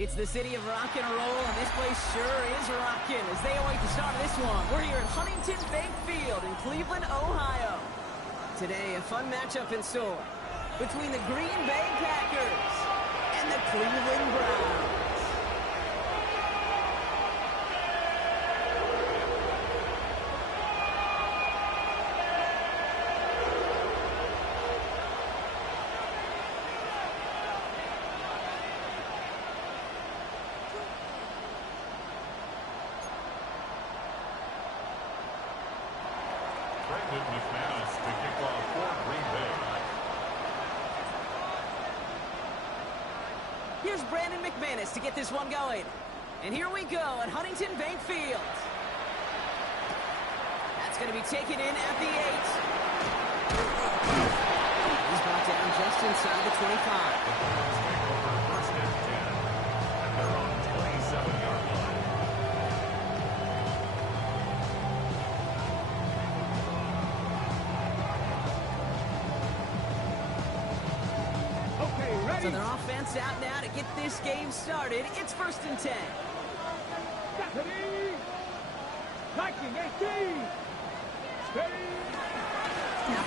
It's the city of rock and roll, and this place sure is rocking as they await the start of this one. We're here at Huntington Bank Field in Cleveland, Ohio. Today, a fun matchup in store between the Green Bay Packers and the Cleveland Browns. Here's Brandon McManus to get this one going. And here we go at Huntington Bank Field. That's going to be taken in at the 8. He's brought down just inside the 25. First and 10. And they're on 27-yard line. So their offense out now to get this game started. It's 1st and 10. Now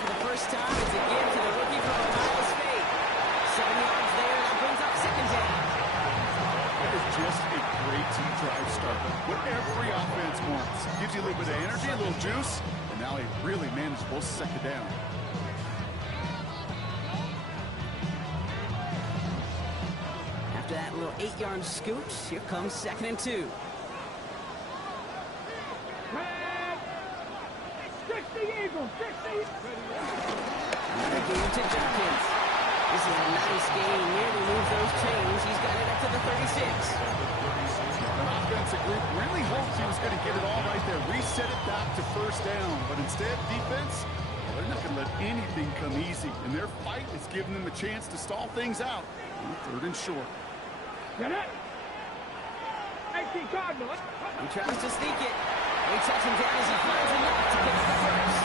for the first time, it's a give to the rookie from Ohio State. 7 yards there, that brings up 2nd down. That is just a great drive start. What every offense wants. Gives you a little bit of energy, a little juice, and now he really manageable 2nd down. After that little 8-yard scoot, here comes 2nd and 2. Another game to Jenkins. This is a nice game. Nearly moves those chains. He's got it up to the 36. The offensive group really hoped he was going to get it all right there. Reset it back to 1st down. But instead, defense, well, they're not going to let anything come easy. And their fight is giving them a chance to stall things out. 3rd and short. He tries to sneak it. They touch him down as he finds enough to pick up the first.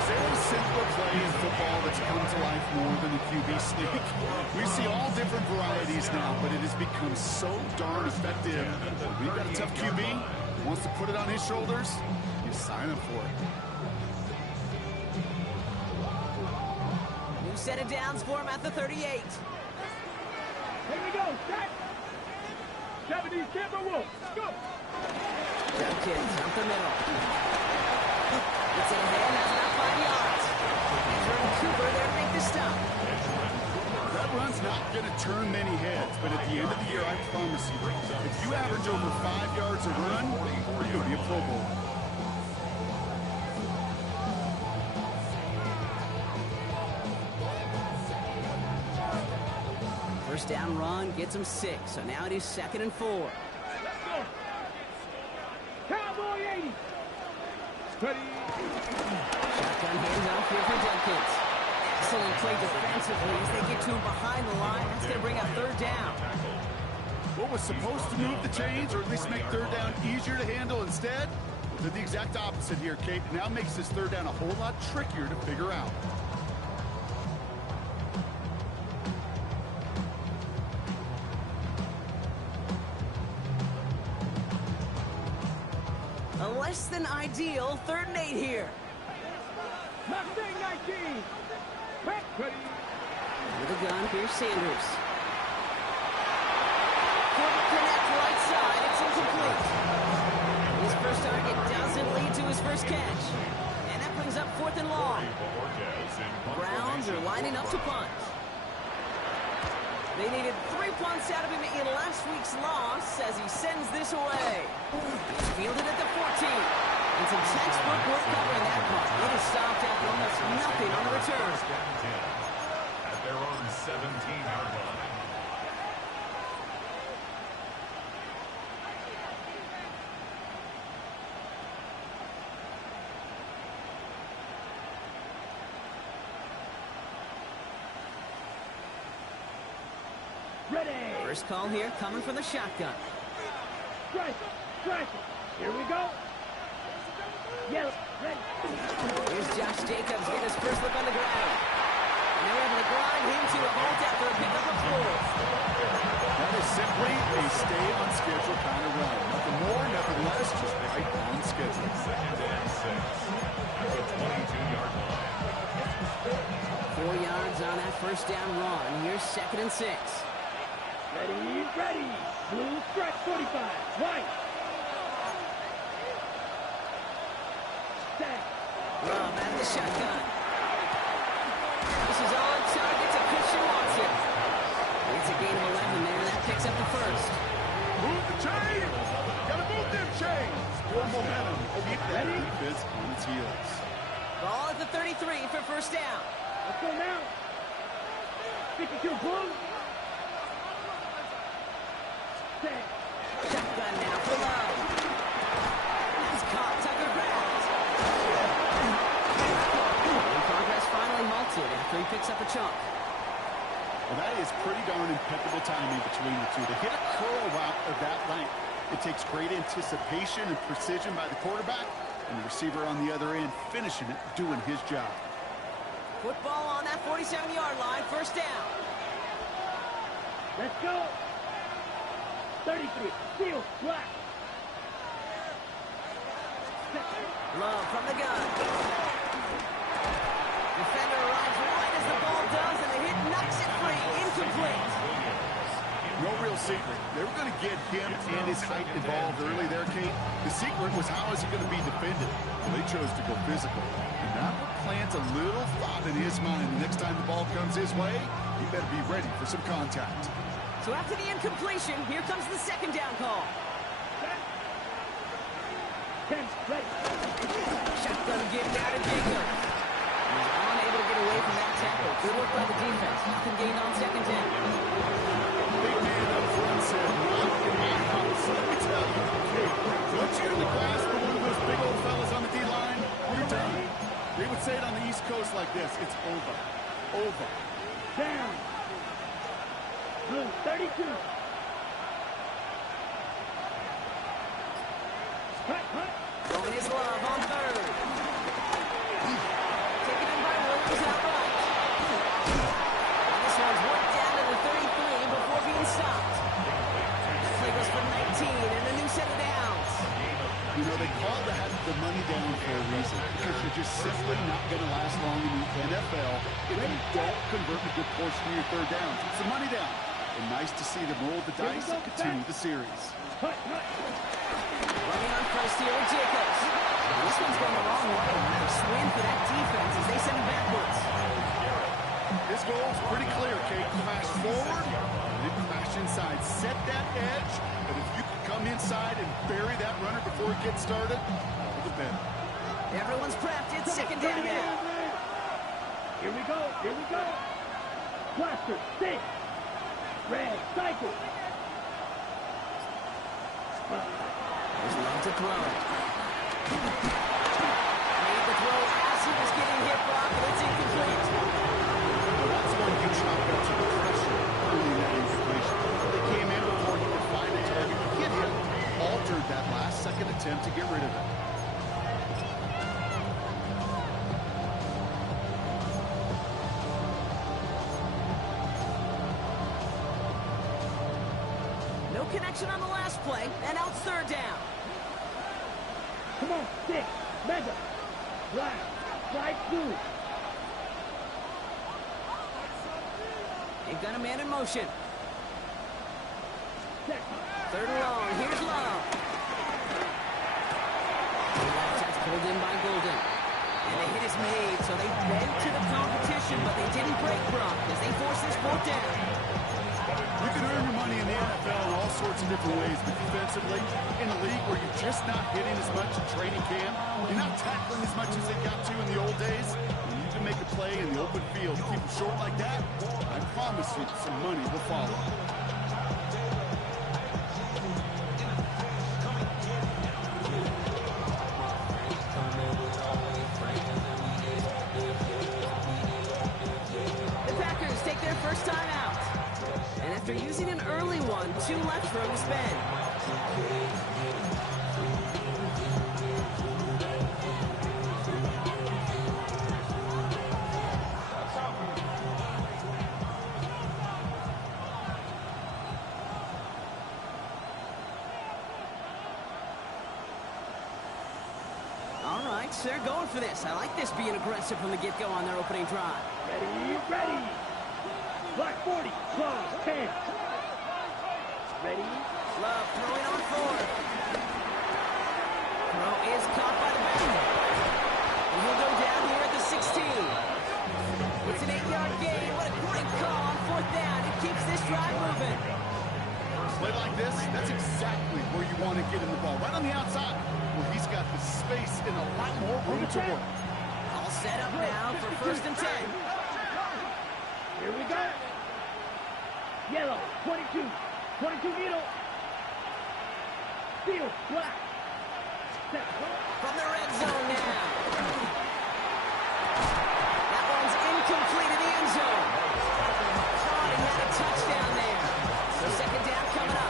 Is there a simpler play in football that's come to life more than a QB sneak? We see all different varieties now, but it has become so darn effective. When you've got a tough QB who wants to put it on his shoulders, you sign up for it. New set of downs for him at the 38. Here we go, set. 70 Timberwolves, go. Jenkins up the middle. It's in hand, that's about 5 yards. Jordan Cooper there to make the stop. That run's not going to turn many heads, but at the end of the year, I promise you, if you average over 5 yards a run, you're going to be a Pro Bowler. First down run gets him 6, so now it is 2nd and 4. Let's go. Cowboy 80. Steady. Shotgun handoff here for Jenkins. Excellent play defensively as they get to him behind the line. That's going to bring up 3rd down. What was supposed to move the chains, or at least make 3rd down easier to handle, instead did the exact opposite here, Kate. Now makes this 3rd down a whole lot trickier to figure out. A less than ideal 3rd and 8 here. Mustang 19. Ready. With a gun, here's Sanders. Corbett connect right side, it's incomplete. His first target doesn't lead to his first catch. And that brings up 4th and long. Browns are lining up to punt. They needed 3 punts out of him in last week's loss as he sends this away. He's fielded at the 14. And some textbook work covering that punt. It is stopped after almost nothing on the return. At their own 17-yard line. Ready. First call here coming from the shotgun. Strike. Here we go. Yellow. Ready. Here's Josh Jacobs getting his first look on the ground. And they're able to grind him to a halt after a pickup of 4. That is simply a stay-on-schedule kind of run. Nothing more, nothing less, just right on schedule. 2nd and 6 at the 22-yard line. 4 yards on that first down run. Here's 2nd and 6. Ready, ready. Blue stretch 45. White. Set. Love at the shotgun. This is on target to Christian Watson. It's a gain of 11 there. That picks up the first. Move the chains! Gotta move them chains! More momentum. Keep that Ready? defense on its heels. Ball at the 33 for first down. Let's go now. 52 blue. Set. Shotgun now for Love. He's caught. Tucker grabs. And progress finally halted after he picks up a chunk. Well, that is pretty darn impeccable timing between the two. To hit a curl route of that length, it takes great anticipation and precision by the quarterback, and the receiver on the other end finishing it, doing his job. Football on that 47-yard line. First down. Let's go. 33. Field. Black. Set. Love from the gun. Defender arrives right as the ball does, and the hit knocks it free. Incomplete. No real secret. They were going to get him and his height involved early there, Kate. The secret was how is he going to be defended? Well, they chose to go physical. And that will plant a little thought in his mind. The next time the ball comes his way, he better be ready for some contact. So after the incompletion, here comes the second down call. 10. Ready. Shotgun give now to Jacob. He's unable to get away from that tackle. Good work by the defense. Nothing gained on second down. Big man up front said, not in my house. Let me tell you, Kate, once you're in the grasp of one of those big old fellas on the D-line, you're done. They would say it on the East Coast like this, it's over. Over. Down. Blue 32. Hut, hut. Throwing his Love on third. Taken in by Williams outright. And this one's worked down to the 33 before being stopped. That play goes for 19 and a new set of downs. You know, they call that the money down for a reason, because you're just simply not going to last long in the NFL if you don't convert a good portion of your third downs. It's the money down. And nice to see them roll the dice and continue the series. Hut, hut. Running on first here with Jacobs. This one's going the wrong way. Nice win for that defense as they send him backwards. His goal is pretty clear, Kate. Crash forward, and then crash inside. Set that edge, but if you can come inside and bury that runner before it gets started, all the better. Everyone's prepped. It's second down now. Here we go. Here we go. Blaster. Six. Red. Cycle. There's Love to throw. Made the throw as he was getting hit, Brock, and it's incomplete. That's one you chalk up to the pressure early in that information. They came in before he could find a target to hit him, altered that last-second attempt to get rid of it. No connection on the last play, and now it's third down. Come on. Six. Mega. Black. Light blue. They've got a man in motion. Set. Third and long. Here's Love. That's pulled in by Golden. And the hit is made, so they went to the competition, but they didn't break Brock as they force this fourth down. You can earn your money in the NFL in all sorts of different ways, but defensively, in a league where you're just not hitting as much in training camp, you're not tackling as much as they got to in the old days, and you can make a play in the open field. Keep it short like that, I promise you some money will follow. The Packers take their first time out. And after using an early one, 2 left for him to spend. they're going for this. I like this being aggressive from the get-go on their opening drive. Ready, ready. Black 40, close, 10. Ready. Love throwing on forward. Throw is caught by the back. And he'll go down here at the 16. It's an 8-yard gain. What a great call on fourth down. It keeps this drive moving. Play like this, that's exactly where you want to get him the ball. Right on the outside, where he's got the space and a lot more room to work. All set up now for 1st and 10. Here we go. Yellow, 22. 22 needle. Steel, black. Set. From the red zone now. That one's incomplete in the end zone. Caught and had a touchdown there. So 2nd down coming up.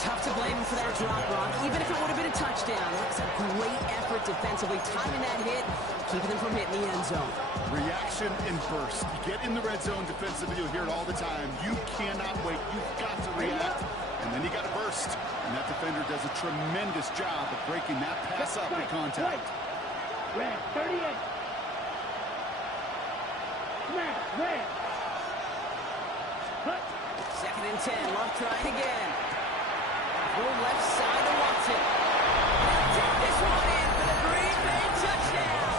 Tough to blame him for that drop, Ron. Even if it would have been a touchdown, it's a great effort defensively, timing that hit, keeping them from hitting the end zone. Reaction and burst. You get in the red zone defensively, you'll hear it all the time. You cannot wait. You've got to react. And then you got to burst. And that defender does a tremendous job of breaking that pass up in contact. Red, 38. Smash, red. Cut. 2nd and 10. Love trying again. Full left side to Watson. They'll take this one in for the Green Bay touchdown.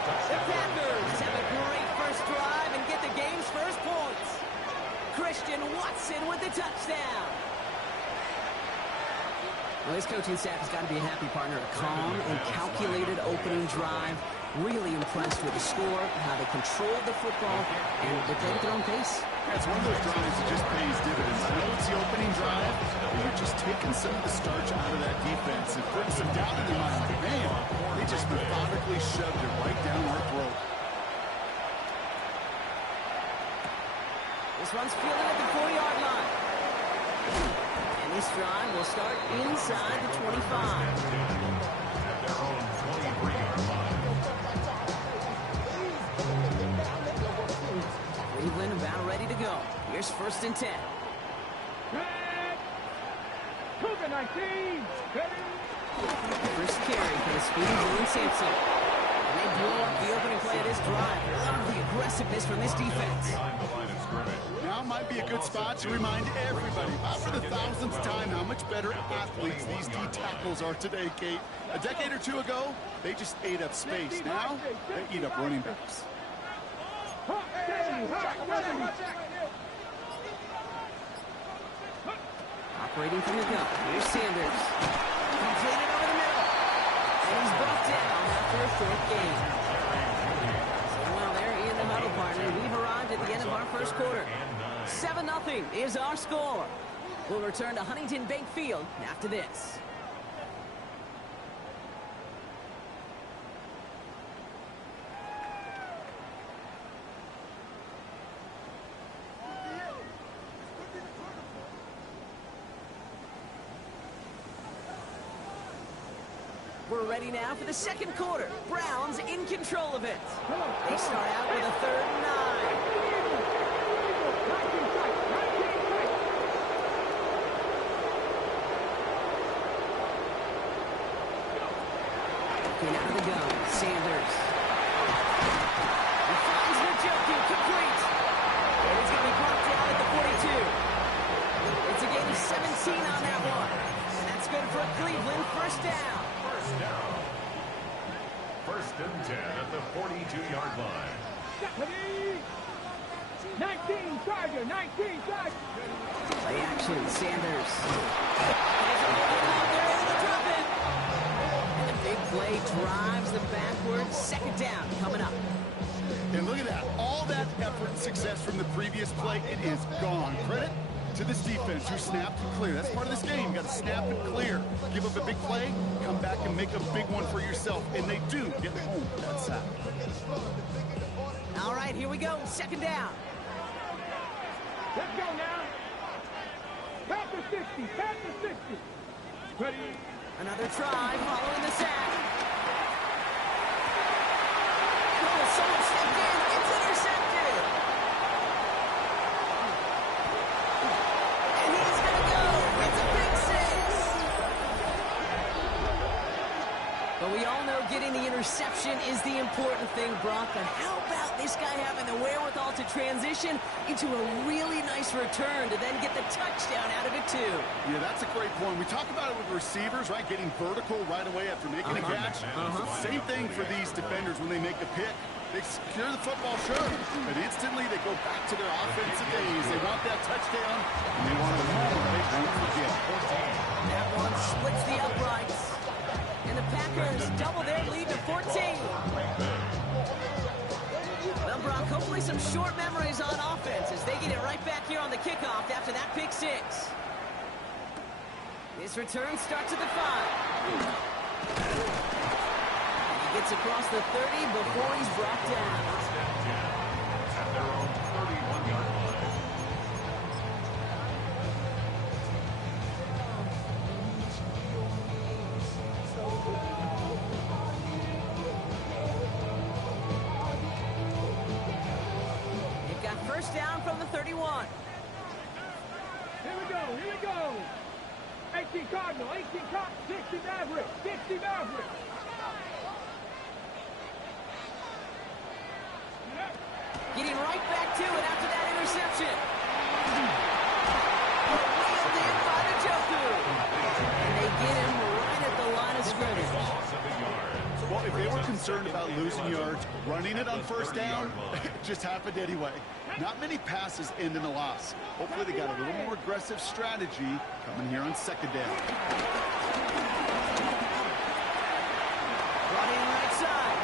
The Packers have a great first drive and get the game's first points. Christian Watson with the touchdown. Well, this coaching staff has got to be a happy partner. A calm and calculated opening drive. Really impressed with the score, how they controlled the football, and they played at their own pace. Yeah, it's one of those drives that just pays dividends. I know it's the opening drive, but you're just taking some of the starch out of that defense and putting some doubt in their mind. Like, man, they just methodically shoved it right down our throat. This one's fielded at the 4-yard line. And this drive will start inside the 25. Cleveland about ready to go. Here's 1st and 10. Red. Cougar 19. Ready. First carry for the speedy Dylan Sampson. And they blow up the opening play of this drive. Love the aggressiveness from this defense. Now might be a good spot to remind everybody, about for the 1000th time, how much better athletes these D tackles are today, Kate. A decade or two ago, they just ate up space. Now, they eat up running backs. Operating from the gun. Here's Sanders. Completed over the middle. And he's brought down after a 4th gain. So while they're in the huddle, partner, we've arrived at the end of our first quarter. 7-0 is our score. We'll return to Huntington Bank Field after this. We're ready now for the 2nd quarter. Browns in control of it. They start out with a 3rd and 9. Looking out of the gun, Sanders. He finds Njoku, complete. And he's going to be brought down at the 42. It's a gain of 17 on that one. And that's good for Cleveland. 1st down. 1st and 10 at the 42-yard line. 19 Charger, 19 Charger. Play action, Sanders. There's a little out there, and the drop it. And a big play drives them backwards. 2nd down coming up. And look at that. All that effort and success from the previous play, it is gone. Credit to this defense who snapped and clear. That's part of this game. You got to snap and clear. Give up a big play, come back and make a big one for yourself. And they do get home with that sack. All right, here we go. 2nd down. Let's go now. Pass the 60. Pass the 60. Ready. Another try following the sack. Oh, someone stepped in. It's intercepted. And he's going to go. It's a big 6. But we all know is the important thing, Brock, but how about this guy having the wherewithal to transition into a really nice return to then get the touchdown out of it, too? Yeah, that's a great point. We talk about it with receivers, right? Getting vertical right away after making a catch. Same thing for these defenders when they make a pick. They secure the football, sure, but instantly they go back to their offensive days. They want that touchdown, and they want a moment they won't forget. That one splits the uprights. And the Packers double their lead to 14. Well, Brock, hopefully some short memories on offense as they get it right back here on the kickoff after that pick six. This return starts at the 5. And he gets across the 30 before he's brought down. First and 10 at their own 31-yard line. They've got first down from the 31. Here we go, here we go. 18 Cardinal, 18 Cop, 60 Maverick, 60 Maverick. Getting right back to it after that interception. Wheeled in by the Joku. And they get him right at the line of scrimmage. Loss of a yard. Well, if they were concerned about losing yards, running it on first down, it just happened anyway. Not many passes end in a loss. Hopefully they got a little more aggressive strategy coming here on second down. Brought in right side.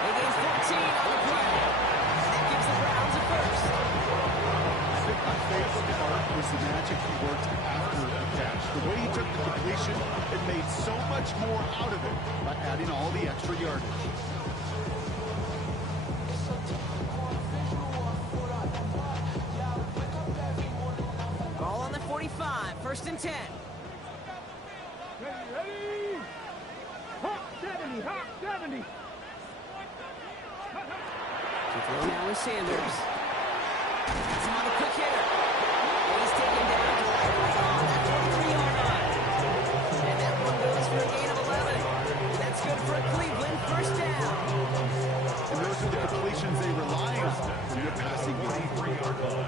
They gain 14 on the play. And that gives the Browns a first. I think my favorite part was the magic he worked after the catch. The way he took the completion, it made so much more out of it by adding all the extra yardage. Ball on the 45, first and 10. Ready, ready. Hawk 70, Hawk 70. To throw now with Sanders. That's him on a quick hitter. He's taken down directly on that 23-yard line. And that one goes for a gain of 11. That's good for a Cleveland first down. And those are the completions they rely on in their passing game. 23-yard line.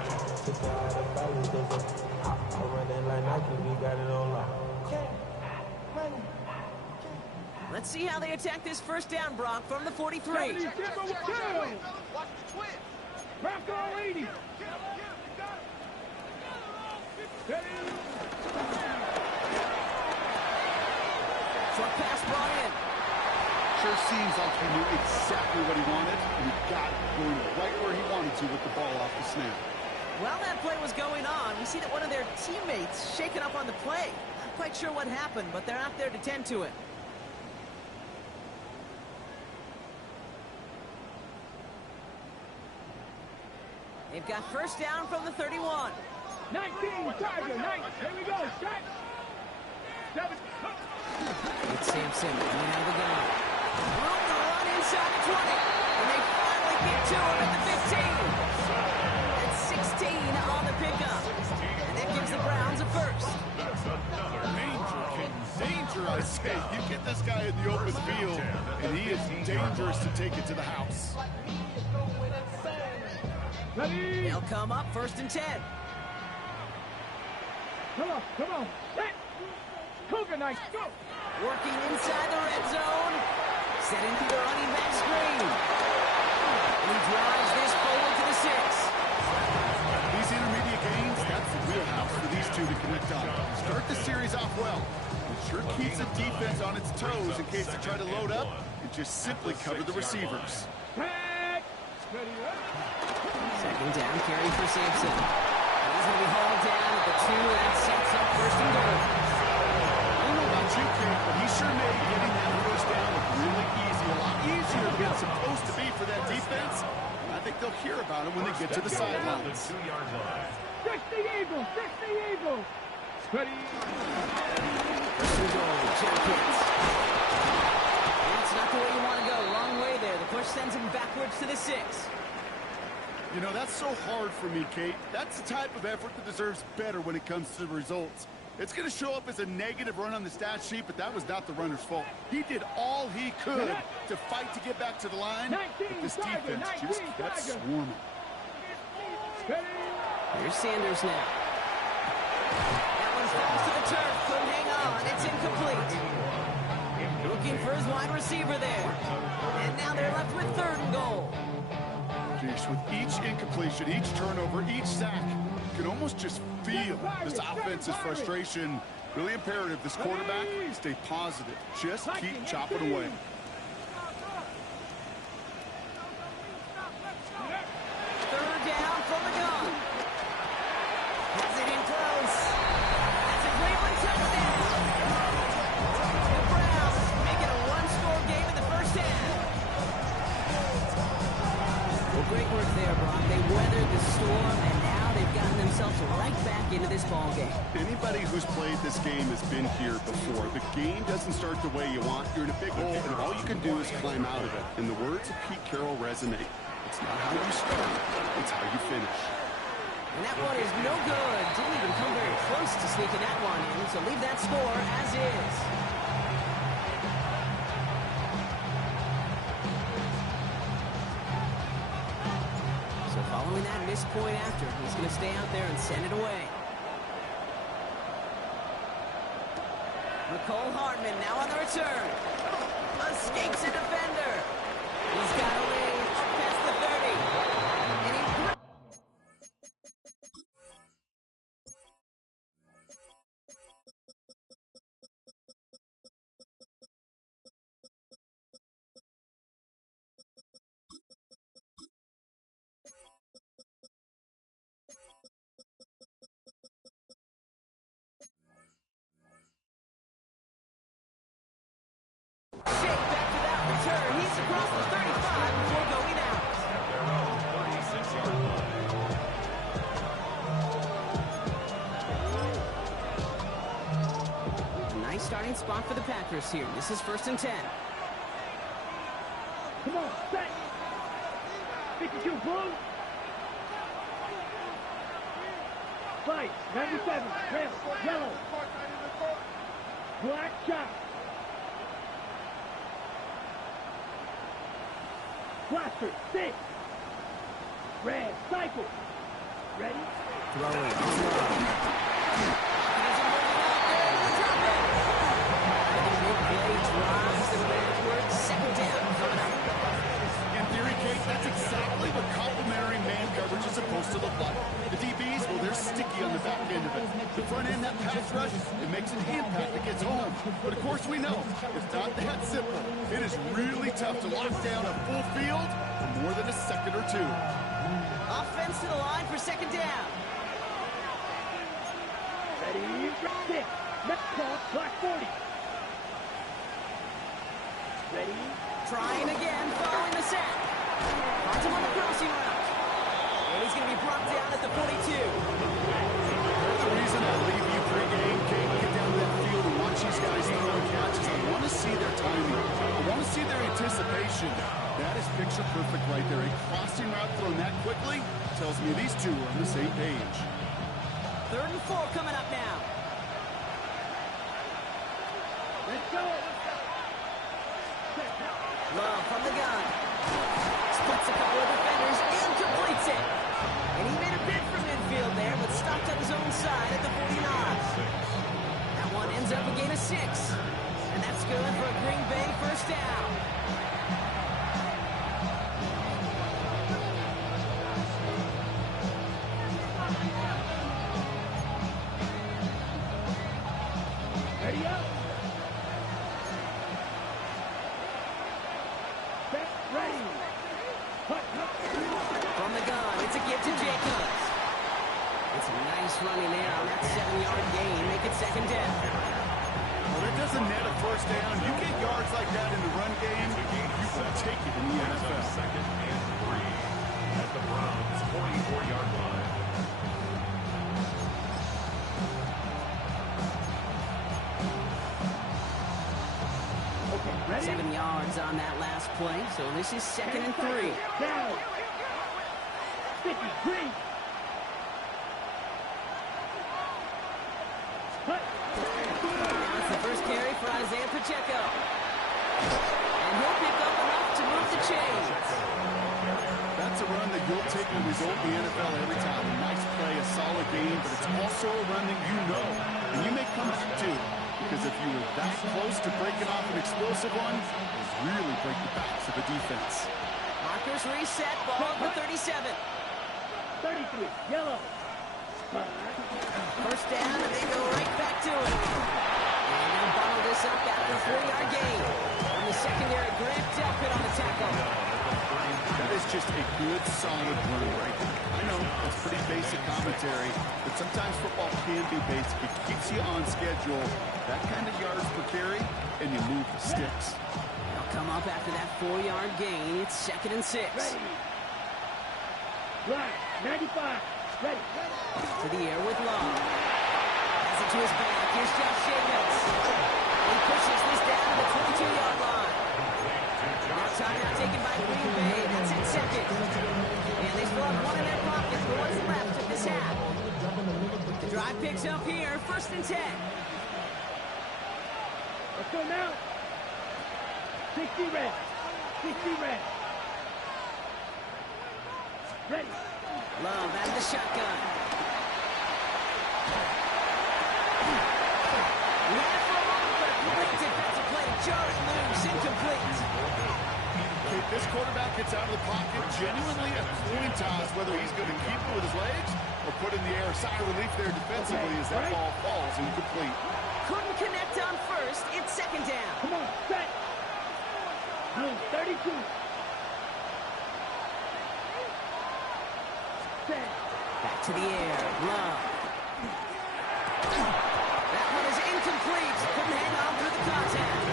Let's see how they attack this first down, Brock, from the 43. 70, Timber with 2. Bronco 80. Ready. Short pass brought in. Sure seems like he knew exactly what he wanted, and he got it going right where he wanted to with the ball off the snap. While that play was going on, we see that one of their teammates shaken up on the play. Not quite sure what happened, but they're out there to tend to it. They've got first down from the 31. 19, Tiger, 9. Here we go, shot. 7. It's Sampson coming out of the gun. Room to run inside the 20. And they finally get to him at the 15. That's 16 on the pickup. And that gives the Browns a first. That's another Danger, I say. You get this guy in the open field, and he is dangerous to take it to the house. Ready. They'll come up first and 10. Come on, come on. Set. Cougar Knights, go. Working inside the red zone. Setting through the running back screen. And he drives this forward to the 6. These intermediate gains, that's the wheelhouse for these two to connect on. Start the series off well. It sure keeps the defense on its toes in case they try to load up and just simply cover the receivers. Back. Ready, up. Second down carry for Sampson. He's going to be hauled down at the 2, and that sets up first and goal. I don't know about you, Kate, but he sure made getting that first down look really easy. A lot easier than it's supposed to be for that defense. And I think they'll hear about it when they get to the sidelines. 2-yard line. 60 Eagles, 60 Eagles. Ready. First and goal, Jenkins. That's not the way you want to go. Wrong way there. The push sends him backwards to the 6. You know, that's so hard for me, Kate. That's the type of effort that deserves better when it comes to the results. It's going to show up as a negative run on the stat sheet, but that was not the runner's fault. He did all he could to fight to get back to the line, but this defense just kept swarming. Here's Sanders now. That one falls to the turf. Couldn't hang on. It's incomplete. Looking for his wide receiver there. And now they're left with 3rd and goal. Jeez, with each incompletion, each turnover, each sack, you can almost just feel this offense's frustration. Really imperative this quarterback stay positive. Just keep chopping away. 3rd down from the gun. Has it in close. That's a Cleveland touchdown. The Browns make it a 1-score game in the first half. Well, great work there, Brock. They weathered the storm, and now they've gotten themselves right back into this ball game. Anybody who's played this game has been here before. The game doesn't start the way you want. You're in a big hole, and all you can do is climb out of it. And the words of Pete Carroll resonate. It's not how you start, it's how you finish. And that one is no good. Didn't even come very close to sneaking that one in, so leave that score as is. So following that missed point after, he's going to stay out there and send it away. Nicole Hardman now on the return. Escapes a defender. He's got away up past the 30. And he shake back to that return. He's across the 35 before going out. At their own 36-yard line. Nice starting spot for the Packers here. This is 1st and 10. Come on, set. 52, blue. Fight, 97, red, yellow. Black shot. Blaster, 6. Red, cycle. Ready? Throwing. Second down coming up. In theory, Kate, that's exactly what complementary man coverage is supposed to look like. The DBs, well, they're sticky on the back end of it. The front end, that pass rush, it makes an impact that gets home. But of course we know, it's not that simple. It is really tough to lock down a full field for more than a second or two. Offense to the line for second down. Ready, 6. Next call, black 40. Ready? Trying again, following the sack. Finds him on the crossing route. And he's going to be brought down at the 42. The reason I leave you pregame, Kate, get down that field and watch these guys throw and catches. I want to see their timing. I want to see their anticipation. That is picture perfect right there. A crossing route thrown that quickly tells me these two are on the same page. 3rd and 4 coming up now. Let's go. Love from the gun. Splits a couple of defenders and completes it. And he made a bid for midfield there, but stopped on his own side at the 49. That one ends up a gain of 6. And that's good for a Green Bay first down. Ready up. Set, ready. Hut, hut. From the gun, it's a give to Jacobs. It's a nice running there on that 7-yard gain. Make it second down. Well, that doesn't net a first down. You get yards like that in the run game, you will take it in the NFL. 2nd and 3 at the Browns' 44-yard line. Okay, ready? 7 yards on that last play, so this is 2nd and 3. Down. 50, green. Hut. Isaiah Pacheco. And he'll pick up enough to move the chains. That's a run that you'll take the result in the NFL every time. A nice play, a solid game, but it's also a run that you know. And you may come back to, because if you were that close to breaking off an explosive one, it really break the backs of the defense. Markers reset, ball for 37. 33, yellow. First down, and they go right back to it. And they'll bottle this up after a 4-yard gain. From the secondary, Grant Delpit on the tackle. That is just a good, solid run right there. I know, it's pretty basic commentary, but sometimes football can be basic. It keeps you on schedule, that kind of yards per carry, and you move the sticks. They'll come up after that 4-yard gain. It's 2nd and 6. Ready. Right, 95. Ready. To the air with Love. Has it to his back. Here's Josh Jacobs. He pushes this down to the 22-yard line. Now timeout taken by Green Bay. That's in 2nd. And they still have one in their pocket. The one's left of this half. The drive picks up here. 1st and 10. Let's go now. 60 red. 60 red. Ready. Love out of the shotgun. Ran for a moment, but a great defensive play. Jarring loose, incomplete. If this quarterback gets out of the pocket, genuinely a coin toss whether he's going to keep it with his legs or put in the air. A sigh of relief there defensively as that ball falls incomplete. Couldn't connect on 1st. It's 2nd down. Come on, set. Blue, 32. Set. Back to the air. Love. That one is incomplete. Couldn't hang on through the contact.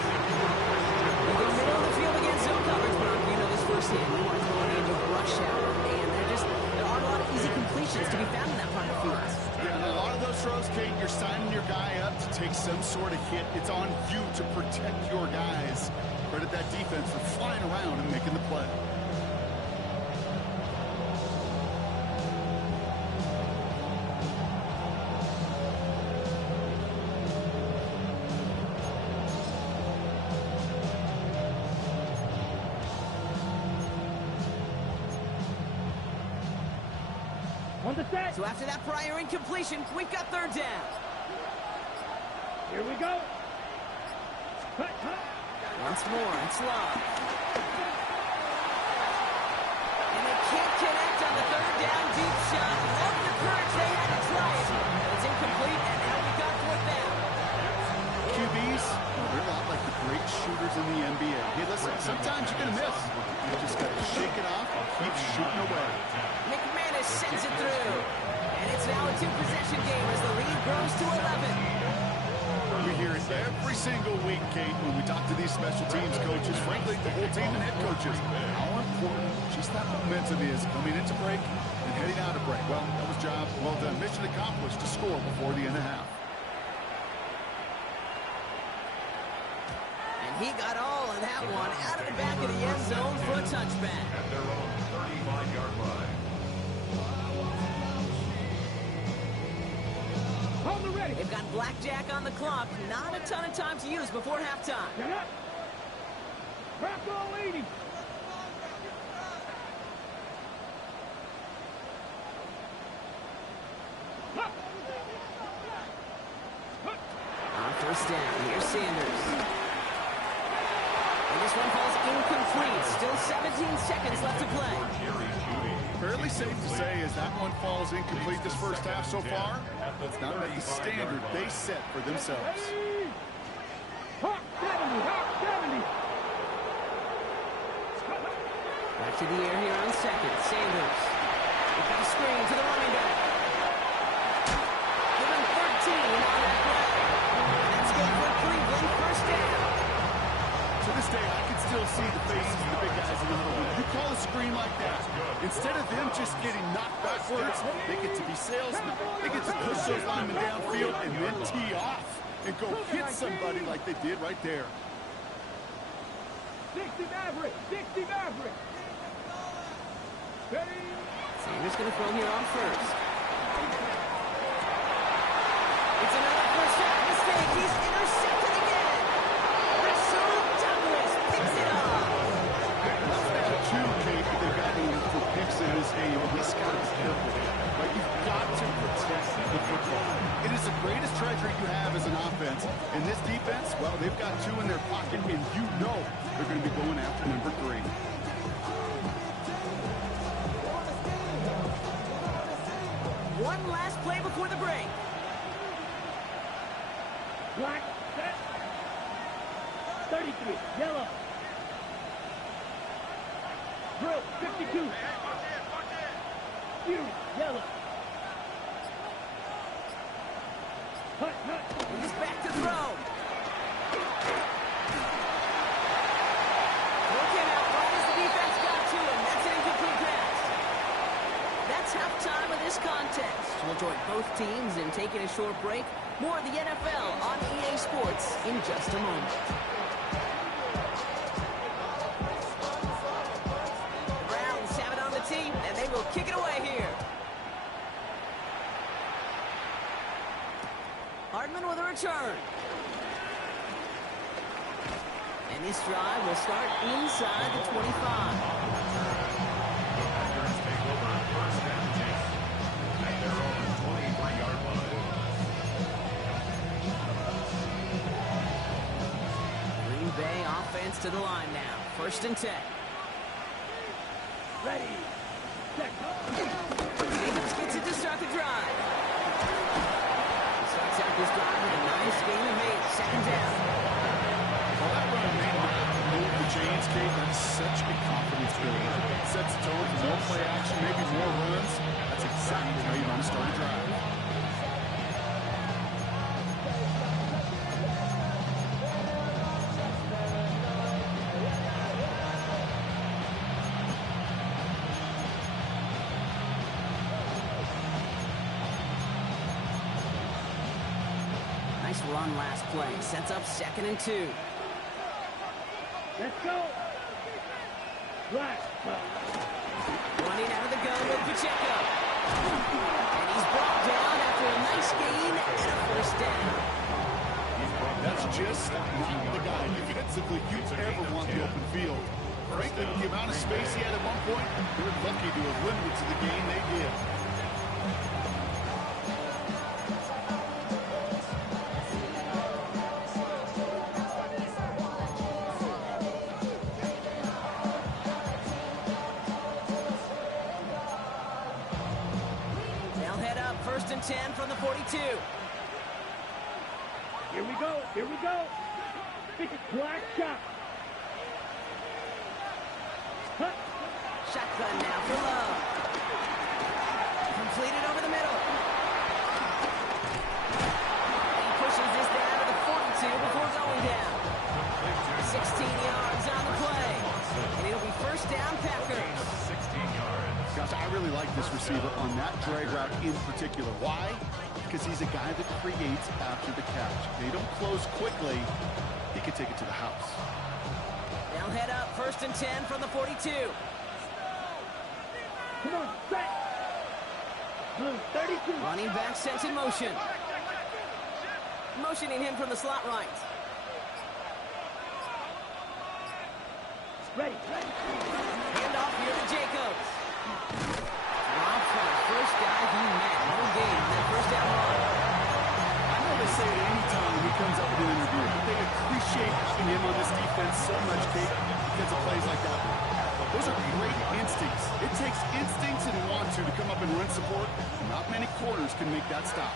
In the middle of the field against zone coverage, Mark. You know this firsthand. We want to throw it into rush hour. And there aren't a lot of easy completions to be found in that part of the field. Yeah, and a lot of those throws, Kate, you're signing your guy up to take some sort of hit. It's on you to protect your guys. Credit that defense for flying around and making the play. On the set. So after that prior incompletion, we've got 3rd down. Here we go. Cut, cut. Once more, it's Love. And they can't connect on the 3rd down deep shot. Love the courage they had to try it. It's incomplete, and now we've got 4th down. QBs, they're a lot like the great shooters in the NBA. Hey, listen, sometimes you're going to miss. You just got to shake it off and keep shooting away. McManus sends it through. And it's now a 2-possession game as the lead grows to 11. We hear it every single week, Kate, when we talk to these special teams coaches, frankly, the whole team and head coaches, how important just that momentum is coming into break and heading out of break. Well, that was job well done. Mission accomplished to score before the end of half. And he got all of that one out of the back of the end zone for a touchback. At their own 35-yard line. Hold the ready. They've got blackjack on the clock. Not a ton of time to use before halftime. Get up. Crack all 80. Huh. Huh. On 1st down, here's Sanders. And this one falls incomplete. Still 17 seconds left to play. Fairly safe to say as that one falls incomplete this first half so far, it's not at the standard they set for themselves. Hawk 70, Hawk 70. Back to the air here on 2nd. Sanders. We've got a screen to the running back. Give him 13 on that play. That's good for Cleveland. 1st down. To this day, I can still see the faces of the big guys in the huddle. When you call a screen like that, instead of them just getting knocked backwards, they get to be salesmen. They get to push those linemen downfield and then tee off and go hit somebody like they did right there. 60 Maverick, 60 Maverick. Ready. Sanders going to throw here on 1st. It's another 1st down mistake. He's intercepted again. driving for picks in this game, you just got to be careful. Right? You've got to protect the football. It is the greatest treasure you have as an offense. And this defense, well, they've got 2 in their pocket, and you know they're going to be going after number 3. One last play before the break. Black, set. 33, yellow. Drill, 52. You, yellow. Hut, hut. He's back to throw. Looking out right as the defense got to him. That's an incomplete pass. That's halftime of this contest. We'll join both teams in taking a short break. More of the NFL on EA Sports in just a moment. The Browns have it on the tee, and they will kick it away here. Hardman with a return. And this drive will start inside the 25. Take over first and 10 at their own 23-yard line. Green Bay offense to the line now. First and 10. Ready. Set. Jacobs gets it to start the drive. He starts out this drive with a nice gain of 8. Second down. Well, that run may not move the chains, Kate. That's such a confidence builder. It sets the tone for more play action, maybe more runs. That's exactly how you want to start a drive. Nice run last play. Sets up 2nd and 2. Let's go. Black. Running out of the gun with Pacheco. And he's brought down after a nice gain and a first down. That's just not the guy defensively you ever want the open field. Frankly, with the amount of space he had at one point, they're lucky to have limited to the game they did. They'll head up 1st and 10 from the 42. Here we go. Here we go. Black shot. Hut. Shotgun now for Love. Completed over the middle. He pushes this down to the 42 before going down. 16 yards on the play. And it'll be first down, Packers. 16 yards. Gosh, I really like this receiver on that drag route in particular. Why? Because he's a guy that creates after the catch. They don't close quickly. He could take it to the house. They'll head up 1st and 10 from the 42. Come on, set. Blue, 32. Running back sent in motion. Motioning him from the slot right. Ready. Hand off here to Jacobs. Rob for the first guy he met. No gain on that first down run. I know they say it any time he comes up with an interview, but they appreciate him on this defense so much, Kate, because of plays like that one. Those are great instincts. It takes instincts and want to come up and run support. Not many corners can make that stop.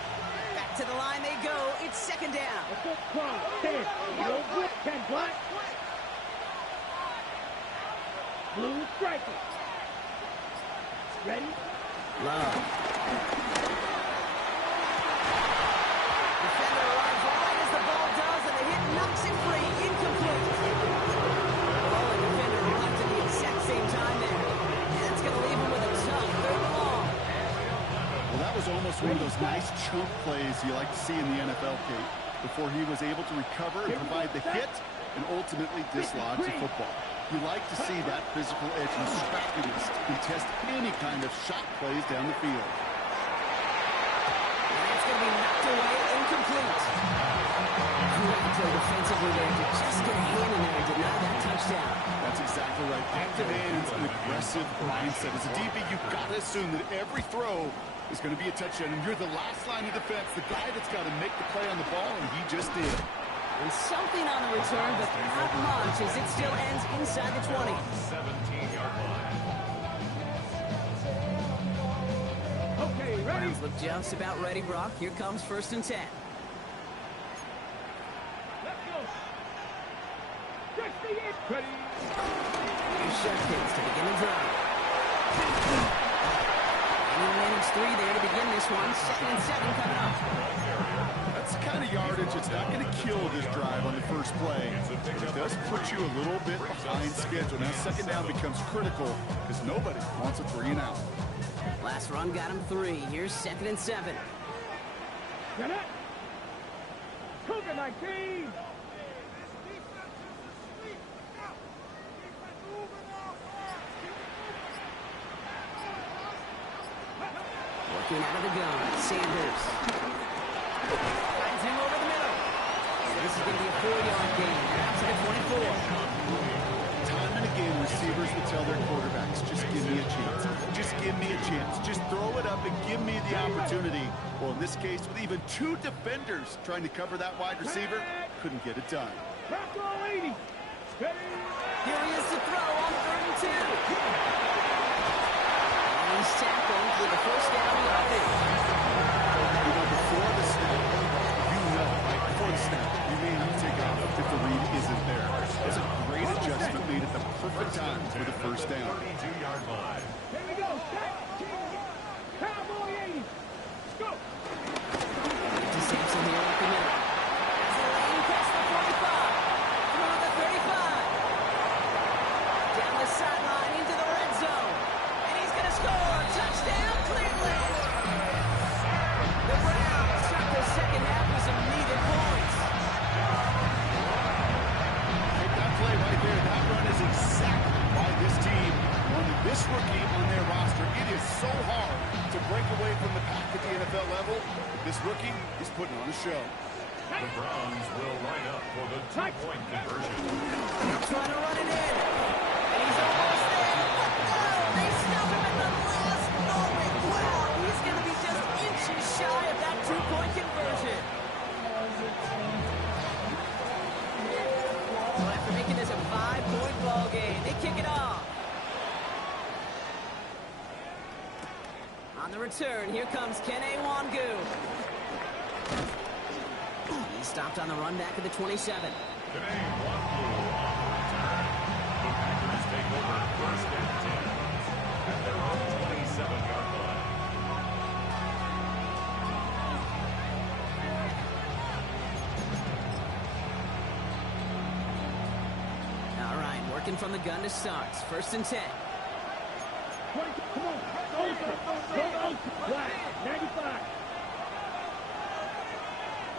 Back to the line they go. It's 2nd down. Let's go. 10. No good. 10 black. Blue striker. Ready? Love. Defender arrives right as the ball does, and the hit knocks it free. Incomplete. Ball and defender arrived at the exact same time there. And that's going to leave him with a tough 3rd and long. Well, that was almost one of those nice chunk plays you like to see in the NFL, Kate, before he was able to recover and provide the hit and ultimately dislodge the football. You like to see that physical edge and scrappiness to contest any kind of shot plays down the field. And it's going to be knocked away, incomplete. Great play defensively there to just get a hand in there and deny that touchdown. That's exactly right. Active hands and aggressive mindset. As a DB, you've got to assume that every throw is going to be a touchdown, and you're the last line of defense, the guy that's got to make the play on the ball, and he just did. And something on the return, but not much, as it still ends inside the 20. 17-yard line. Okay, ready? Browns look just about ready, Brock. Here comes 1st and 10. Let's go. 68. Ready. Here's Shepkins to begin the drive. And he managed 3 there to begin this one. 2nd and 7 coming up. That's the kind of yardage that's not going to kill this drive on the first play. But it does put you a little bit behind schedule. Now, 2nd down becomes critical because nobody wants a 3 and out. Last run got him 3. Here's 2nd and 7. Get it. Cougar 19. Working out of the gun. Sanders. Finds him over the middle. So this is going to be a 4-yard gain. Out to the 24. Time and again, receivers will tell their quarterbacks, just give me a chance. Just give me a chance. Just throw it up and give me the opportunity. Well, in this case, with even 2 defenders trying to cover that wide receiver, couldn't get it done. Back row 80. Ready. Here he is to throw on 3rd and 2. And he's tackled with a 1st down yardage. You know, before the snap, right before the snap, you may have to take off if the read isn't there. It's a great adjustment made at the perfect time for the 1st down. 32-yard line. Here we go. Set. Cowboy 80. Go. To Sampson here at the middle. As the lane past the 45. Through the 35. Down the sideline into the red zone. And he's going to score. Touchdown, Cleveland. The Browns start the 2nd half with some needed points. That play right there, that run is exactly why this team wanted this rookie on their roster. It is so hard to break away from the pack at the NFL level. But this rookie is putting on a show. The Browns will line up for the 2-point conversion. Trying to run it in. And he's almost there. But no, they stop him at the last moment. Wow, he's going to be just inches shy of that 2-point conversion. So after making this a 5-point ball game, they kick it off. On the return, here comes Kene Wangu. He stopped on the run back at the 27. Today, 1-2 on the return. The Packers take over 1st and 10 at their own 27-yard line. All right, working from the gun to start. 1st and 10. 20, come on. Go. Black. 95.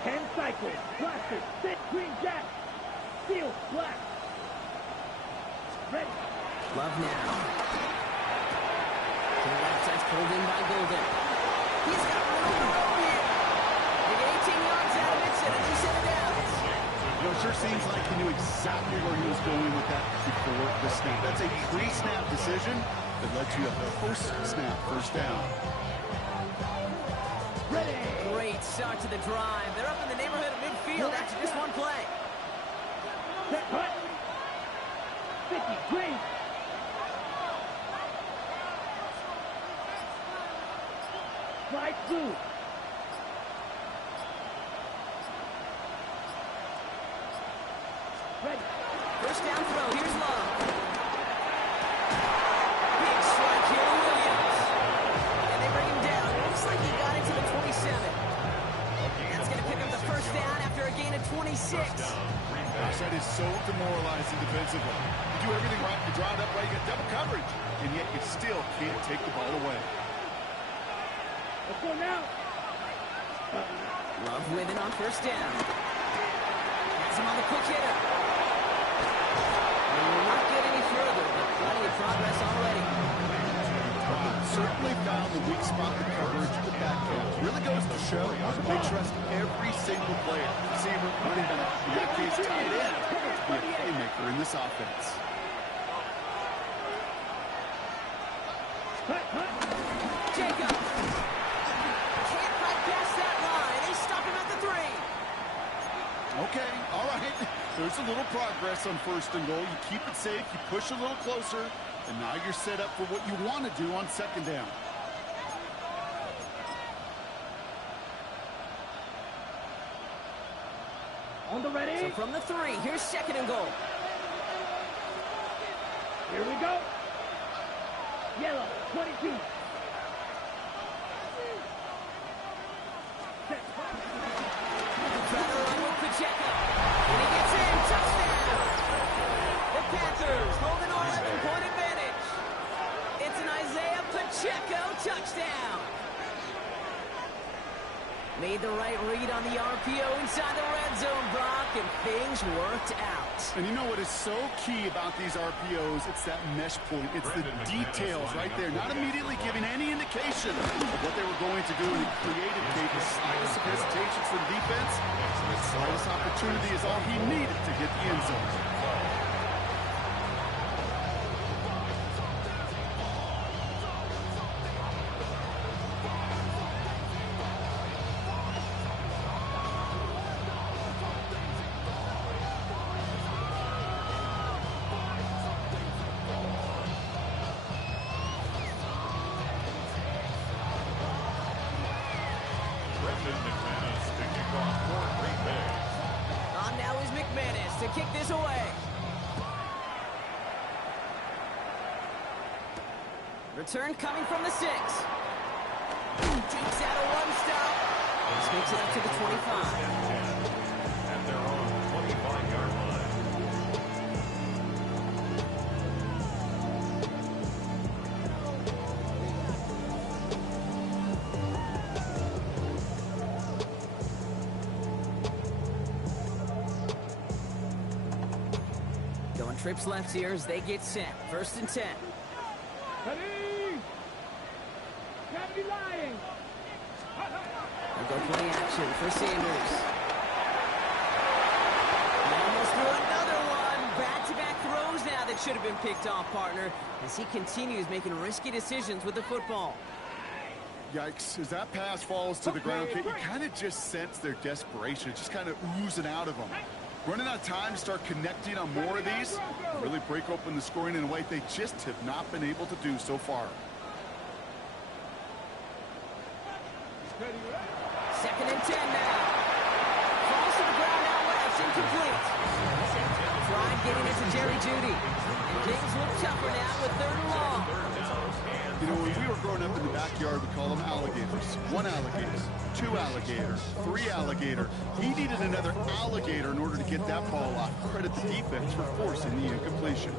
10 cycles. Plastic. Set. Green jack. Steel. Black. Ready. Love now. To the left, that's pulled in by Golden. He's got room to roll here. They get 18 yards out of Mixon as he set it down. You know, it sure seems like he knew exactly where he was going with that before the snap. That's a pre-snap decision that led to a post-snap 1st down. Ready. Great start to the drive. They're up in the neighborhood of midfield after just one play. Set. Cut. 50. Green. Slide 2. Ready. 1st down throw. Here's Love. Big strike here to Williams. And they bring him down. Looks like he got it to the 27. That's going to pick up the 1st down after a gain of 26. Gosh, that is so demoralizing defensively. You do everything right, you draw it up right, you get double coverage, and yet you still can't take the ball away. Let's go now. Love with it on 1st down. Has him on the quick hitter. And will not get any further, but plenty of progress already. Certainly found the weak spot in coverage with that catch. Really goes to show they trust every single player. Receiver, running back, in that case, tight end, to be a playmaker in this offense. Jacob. Can't quite pass that line. They stop him at the 3. Okay, all right. There's a little progress on 1st and goal. You keep it safe, you push a little closer, and now you're set up for what you want to do on 2nd down. On the ready. So from the 3, here's 2nd and goal. Here we go. Yellow, 22. Trying to run with Pacheco. And he gets in. Touchdown. The Panthers hold an 11-point advantage. It's an Isaiah Pacheco touchdown. Made the right read on the RPO inside the red zone, Brock, and things worked out. And you know what is so key about these RPOs? It's that mesh point. It's the details right there. Not immediately giving any indication of what they were going to do. And it created the slightest hesitations for the defense. The slightest opportunity is all he needed to hit the end zone. On now is McManus to kick this away. Return coming from the 6. Takes out a 1-stop. Takes it up to the 25. At their own 25-yard line. Going trips left here as they get set. 1st and 10. Ready. Can't be lying. They'll go play action for Sanders. He almost threw another one. Back-to-back throws now that should have been picked off, partner, as he continues making risky decisions with the football. Yikes. As that pass falls to the ground, you kind of just sense their desperation. It's just kind of oozing out of them. Running out of time to start connecting on more of these, really break open the scoring in a way they just have not been able to do so far. 2nd and 10 now. Falls to the ground out left, incomplete. Tried getting it to Jerry Jeudy. And things look tougher now with 3rd and long. You know, when we were growing up in the backyard, we call them alligators. 1 alligator, 2 alligator, 3 alligator. He needed another alligator in order to get that ball off. Credit the defense for forcing the incompletion.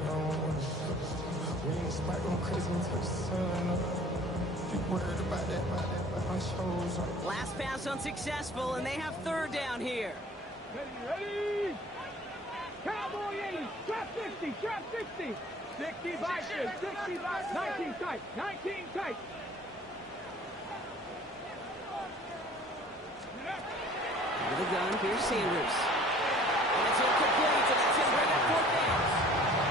Last pass unsuccessful, and they have 3rd down here. Ready. Cowboy 80. Trap 60. Trap 60. 65, 65, 19 tight, 19 tight. With a gun, here's Sanders. And it's incomplete, and that's him bring up 4th down.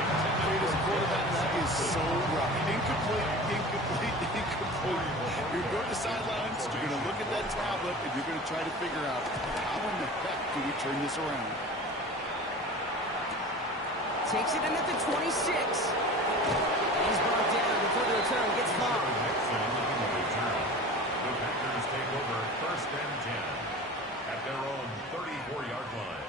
As a quarterback, that is so rough. Incomplete, incomplete, incomplete. You're going to the sidelines, you're going to look at that tablet, and you're going to try to figure out how in the heck do we turn this around. Takes it in at the 26. He's brought down before the return gets far. The Packers take over 1st and 10 at their own 34-yard line.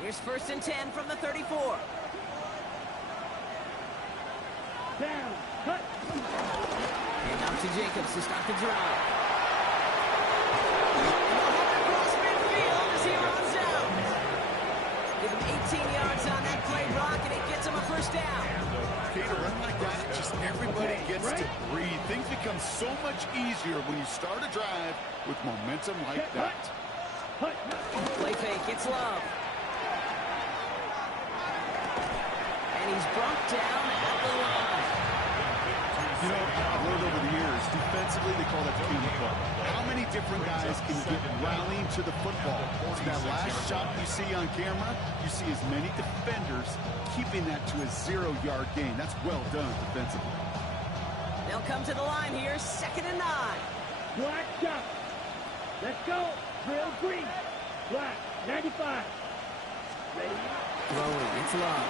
Here's 1st and 10 from the 34. Down. Cut. And up to Jacobs to start the drive. Across midfield as he runs out. Give him 18 yards on that play, Brock, and it gets him a 1st down. Okay, to run like that, just everybody get chance to breathe. Things become so much easier when you start a drive with momentum like that. Play fake, it's Love. And he's brought down at the line. You know, I've learned over the years, defensively, they call that teamwork. How many different guys can get rallying to the football? So that last shot you see on camera, you see as many defenders keeping that to a 0-yard gain. That's well done defensively. They'll come to the line here, 2nd and 9. Black shot. Let's go. Drill green. Black, 95. Ready? Throwing, it's Love.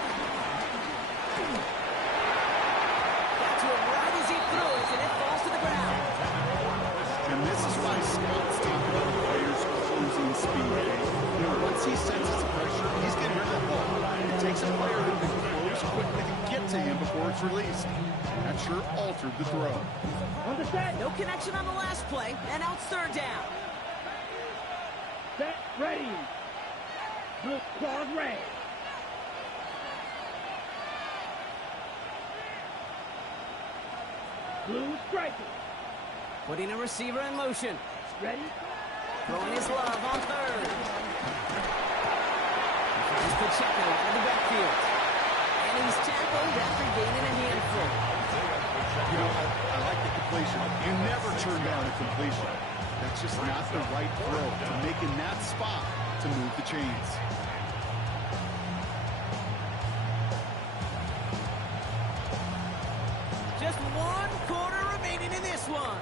Got to him right as he throws, and it falls to the ground. And this is why scouts talk about the player's closing speed. You know, once he senses the pressure, he's getting rid of that ball. It takes a player who can close quickly to get to him before it's released. That sure altered the throw. On the set. No connection on the last play, and now it's 3rd down. Set, ready. Blue claws red. Blue striker. Putting a receiver in motion. Ready? Throwing his Love on 3rd. Here's Pacheco out of the backfield. And he's tackled after gaining a handful. You know, I like the completion. You never turn down a completion. That's just not the right throw to make in that spot to move the chains. Just 1 quarter remaining in this one.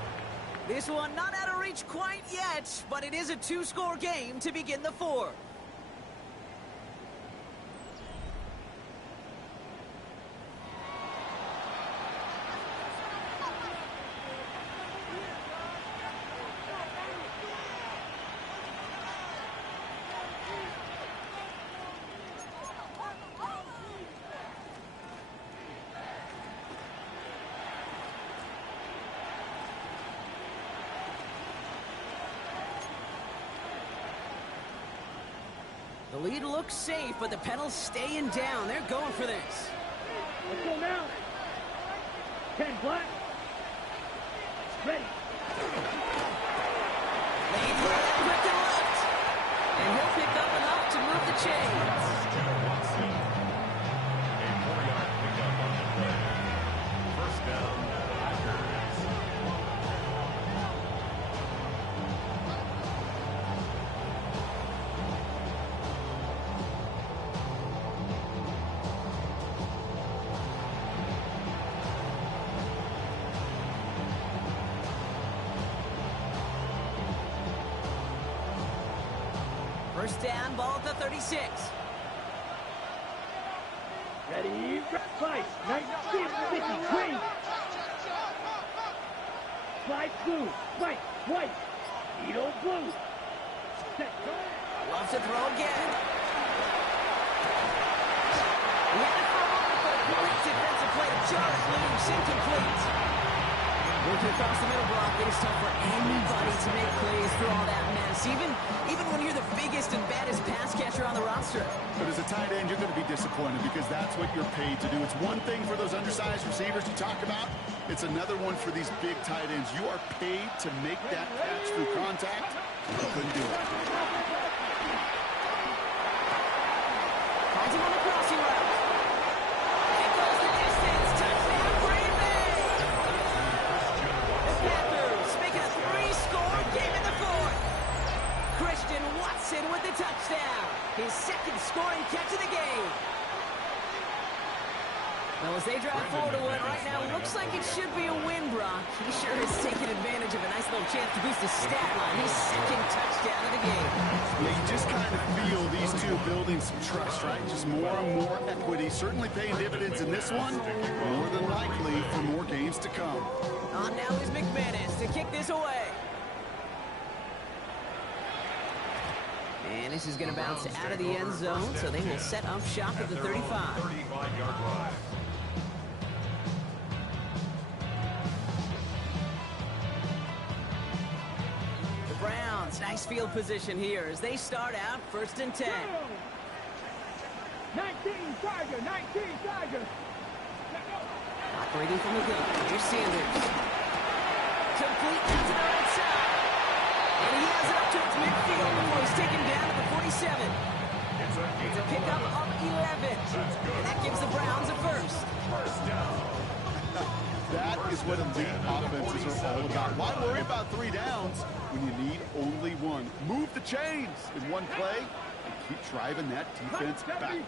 This one not out of reach quite yet, but it is a 2-score game to begin the 4th. The lead looks safe, but the pedal's staying down. They're going for this. Let's go now. 10 black. Ready. They throw it quick and left. And he'll pick up enough to move the chains. A 4-yard pickup on the play. 1st down, Packers. First down, ball at the 36. Ready? Fight. 1950. Green. Slide blue. White. White. Edo blue. Set. Loves to throw again. He had to throw it, but a great defensive play to charge loose, incomplete. Working across the middle block, it is tough for anybody to make plays through all that mess, even when you're the biggest and baddest pass catcher on the roster. But as a tight end, you're going to be disappointed because that's what you're paid to do. It's one thing for those undersized receivers you talk about. It's another one for these big tight ends. You are paid to make that catch through contact. You couldn't do it. Finds him on the crossing route. It goes the distance. Touchdown, Green Bay! The Panthers making a 3-score game in the 4th. Christian Watson with the touchdown. His 2nd scoring catch of the game. Well, as they drive forward to what right now looks like it should be a win, Brock. He sure is taking advantage of a nice little chance to boost his stat line. His 2nd touchdown of the game. Yeah, you just kind of feel these two building some trust, right? Just more and more equity. Certainly paying dividends in this one. More than likely for more games to come. On now is McManus to kick this away. And this is going to bounce out of the end zone, so they will set up shop at the 35. 35-yard line. The Browns, nice field position here as they start out 1st and 10. 19 Tiger. 19 Tiger. Operating from the gun. Here's Sanders. Complete to the right side. And he has it up to its midfield before he's taken down at the 47. It's a pickup of 11. And that gives the Browns a first. First down. That is what elite offenses are all about. Why worry about 3 downs when you need only one? Move the chains in one play and keep driving that defense backwards.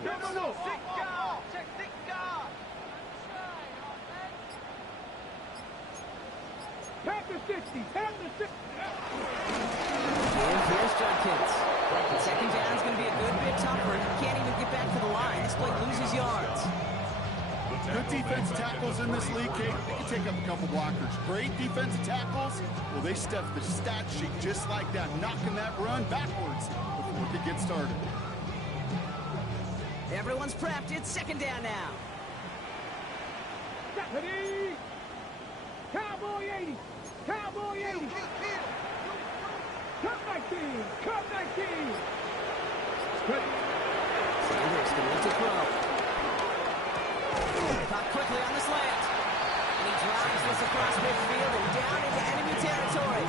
Here's Judkins. And second down is going to be a good bit tougher. He can't even get back to the line. This play loses yards. Good defense tackles in this league, Kate. They can take up a couple blockers. Great defensive tackles, well, they step the stat sheet just like that, knocking that run backwards before it gets started. Everyone's prepped. It's second down now. Ready? Cowboy 80. Cowboy 80. Come 19. Come 19. Sanders going to look to throw. Caught quickly on the slant. And he drives this across midfield and down into enemy territory.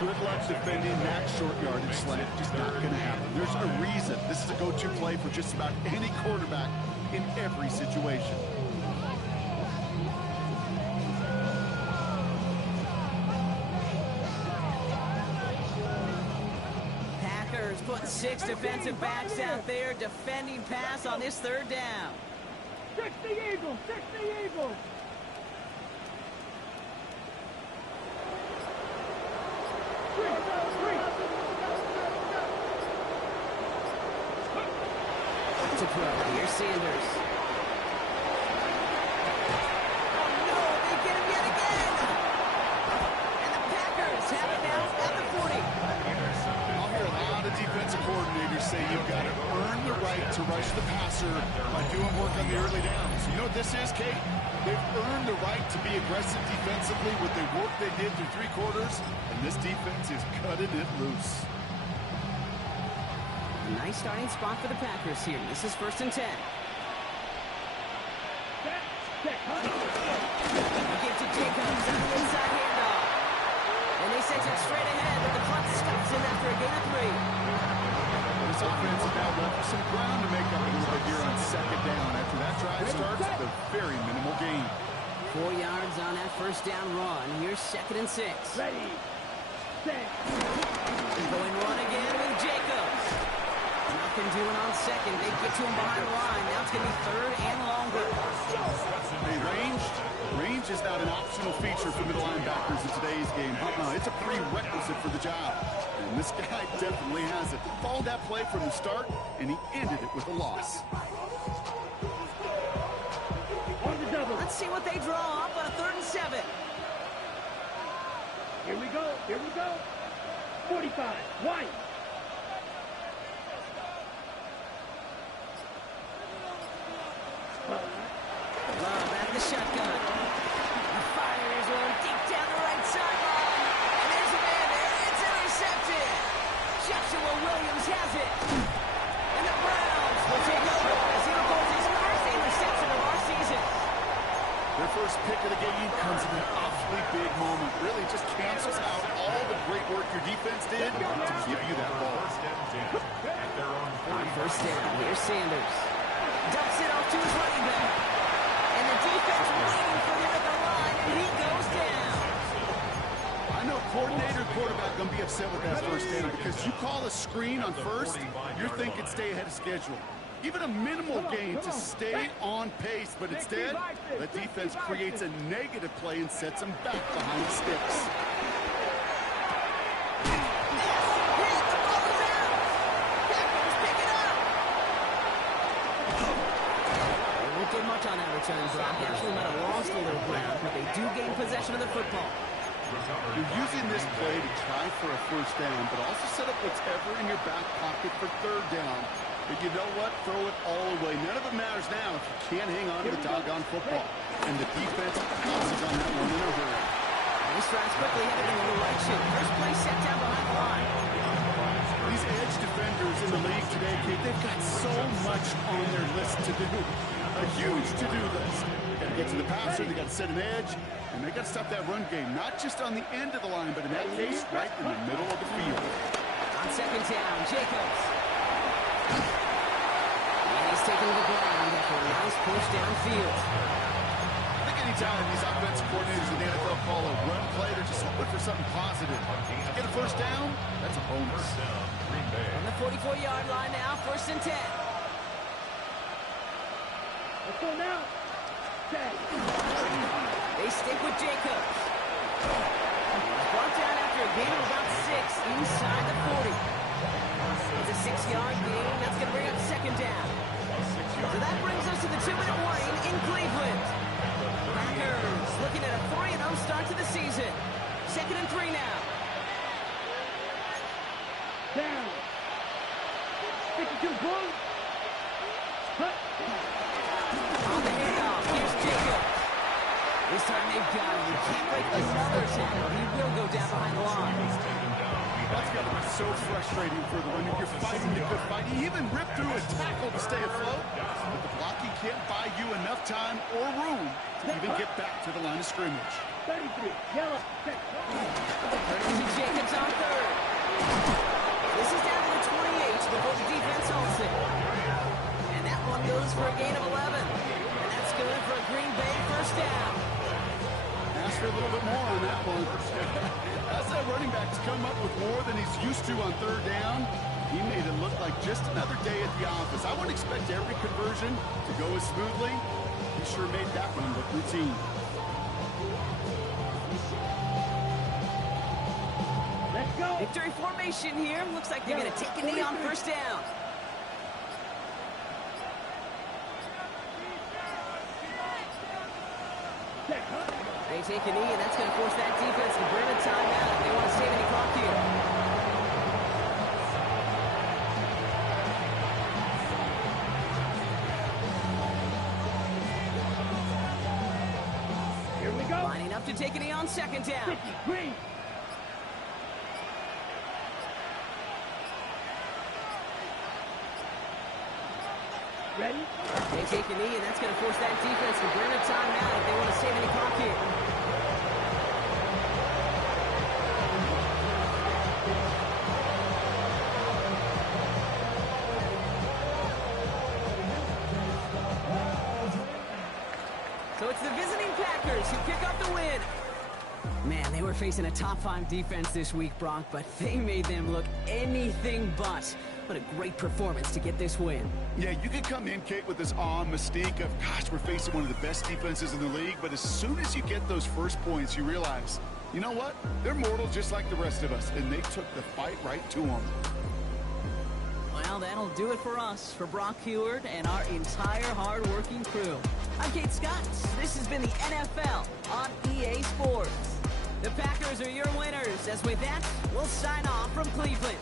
Good luck defending that short yardage slant. Just not going to happen. There's a reason. This is a go-to play for just about any quarterback in every situation. Packers put 6 defensive backs out there defending pass on this third down. 60 Eagles! 60 Eagles! To throw. Here's Sanders. Oh no, they get him yet again! And the Packers have it now at the 40. I'll hear a lot of defensive coordinators say you've got to earn the right to rush the passer by doing work on the early downs. You know what this is, Kate? They've earned the right to be aggressive defensively with the work they did through 3 quarters, and this defense is cutting it loose. Nice starting spot for the Packers here. This is 1st and 10. Give to Jacobs on the inside handoff. And they send it straight ahead, but the clock stops in after a gain of 3. This offense has now left some ground to make up a little bit here on second down. After that drive starts with a very minimal gain. 4 yards on that first down run. Here's 2nd and 6. Ready, set. Going run again with Jacobs. Nothing doing on second. They get to him behind the line. Now it's going to be 3rd and longer. Hey, range is not an optional feature for middle linebackers in today's game. It's a prerequisite for the job. And this guy definitely has it. Followed that play from the start, and he ended it with a loss. On the double. Let's see what they draw up on a 3rd and 7. Here we go. Here we go. 45. White. Love at the shotgun. He fires one deep down the right sideline. And there's a man there. It's intercepted. Joshua Williams has it. And the Browns will take over as he records his first interception of our season. Their first pick of the game comes at an awfully big moment. Really just cancels out all the great work your defense did to give you that ball. First and 10 at their own On 40. first down, here's Sanders. Dumps it off to his running back. And the defense waiting for him at the line, and he goes down. I know coordinator and quarterback going to be upset with that first down because you call a screen on first, you're thinking stay ahead of schedule. Even a minimal gain to stay on pace, but instead, the defense creates a negative play and sets them back behind the sticks. Much on that return drop. They actually might have lost a little ground, but they do gain possession of the football. You're using this play to try for a first down, but also set up whatever in your back pocket for 3rd down. But you know what? Throw it all away. None of it matters now if you can't hang on to the doggone football. And the defense pounces on that one in a hurry. He strides quickly, headed in the direction. First play set down behind the line. These edge defenders in the league today, Kate, they've got so much on their list to do. A huge to-do list. Got to get to the passer, they got to set an edge, and they got to stop that run game, not just on the end of the line, but in that case, right in the middle of the field. On second down, Jacobs. And he's taken to the ground after a nice push downfield. I think anytime these offensive coordinators in the NFL call a run play, they're just hoping for something positive. To get a first down, that's a bonus. On the 44-yard line now, 1st and 10. Let's go now. 10. They stick with Jacobs. He's brought down after a gain of about 6 inside the 40. It's a 6-yard gain. That's going to bring up 2nd down. So that brings us to the 2-minute warning in Cleveland. Packers looking at a 3-0 start to the season. 2nd and 3 now. Down. 52 points. On the handoff, here's Jacobs. This time they've got him. He can't break another tackle. He will go down behind the line. That's got to be so frustrating for the runner. You're fighting the good fight. He even ripped through a tackle to stay afloat, but the blocking can't buy you enough time or room to even get back to the line of scrimmage. 33. Yellow. To Jacobs on 3rd. This is down to the 28 before the defense holds it. And that one goes for a gain of 11. And that's good for a Green Bay 1st down. Ask for a little bit more on that one. As that running back's come up with more than he's used to on 3rd down, he made it look like just another day at the office. I wouldn't expect every conversion to go as smoothly. He sure made that one look routine. Let's go. Victory formation here. Looks like they're going to take a knee on 1st down. They take a knee, and that's going to force that defense to burn a timeout if they want to save any clock here. Here we go. Lining up to take a knee on 2nd down. 50. Green. Ready? They take a knee, and that's going to force that defense to burn a timeout if they want to save any clock here. So it's the visiting Packers who pick up the win. Man, they were facing a top 5 defense this week, Brock, but they made them look anything but. What a great performance to get this win. Yeah, you can come in, Kate, with this awe and mystique of, gosh, we're facing one of the best defenses in the league, but as soon as you get those first points, you realize, you know what? They're mortal just like the rest of us, and they took the fight right to them. Well, that'll do it for us, for Brock Heward and our entire hard-working crew. I'm Kate Scott. This has been the NFL on EA Sports. The Packers are your winners, as with that, we'll sign off from Cleveland.